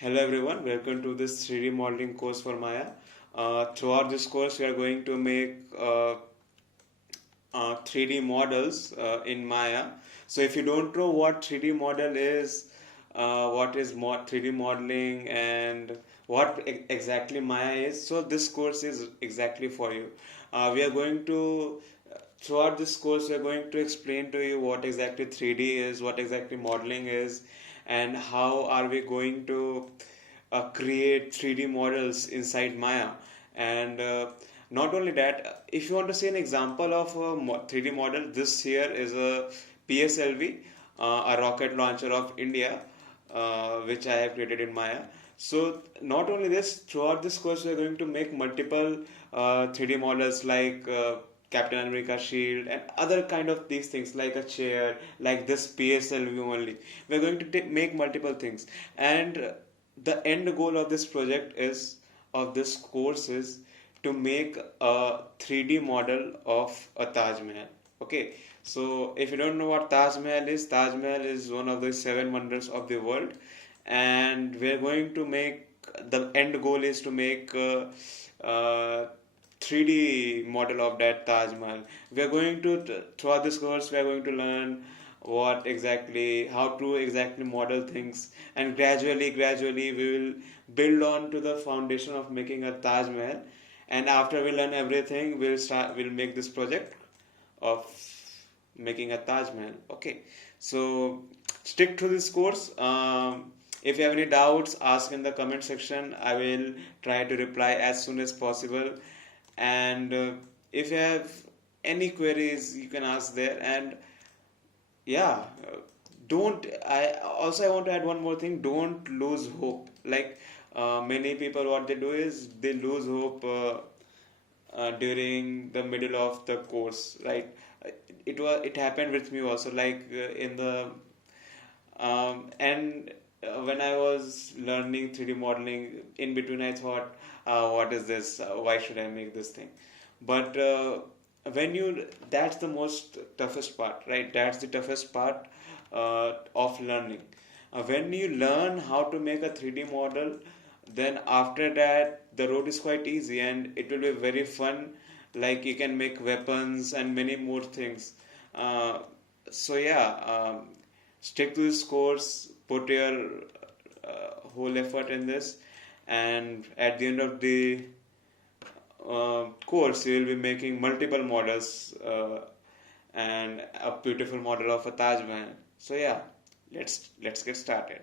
Hello everyone, welcome to this 3D modeling course for Maya. Throughout this course, we are going to make 3D models in Maya. So if you don't know what 3D model is, what is 3D modeling and what exactly Maya is, so this course is exactly for you. We are going to Throughout this course, we are going to explain to you what exactly 3D is, what exactly modeling is, and how are we going to create 3D models inside Maya. And not only that, if you want to see an example of a 3D model, this here is a PSLV, a rocket launcher of India, which I have created in Maya. So not only this, throughout this course, we are going to make multiple 3D models like Captain America shield and other kind of these things like a chair, like this PSLV only. We're going to make multiple things, and the end goal of this project is of this course is to make a 3D model of a Taj Mahal. Okay, so if you don't know what Taj Mahal is one of the seven wonders of the world, and we're going to make the end goal is to make uh, 3D model of that Taj Mahal. We are going to throughout this course we are going to learn how to exactly model things, and gradually we will build on to the foundation of making a Taj Mahal. And after we learn everything, we'll make this project of making a Taj Mahal. Okay, so stick to this course. If you have any doubts, ask in the comment section. I will try to reply as soon as possible. And if you have any queries, you can ask there. And yeah, don't. I want to add one more thing. Don't lose hope. Like many people, what they do is they lose hope during the middle of the course, right? It happened with me also, like in the and when I was learning 3D modeling, in between I thought, what is this? Why should I make this thing? But that's the most toughest part, right? That's the toughest part of learning. When you learn how to make a 3D model, then after that the road is quite easy and it will be very fun. Like you can make weapons and many more things. Uh, so yeah, stick to this course, put your whole effort in this, and at the end of the course, you will be making multiple models and a beautiful model of a Taj Mahal. So yeah, let's get started.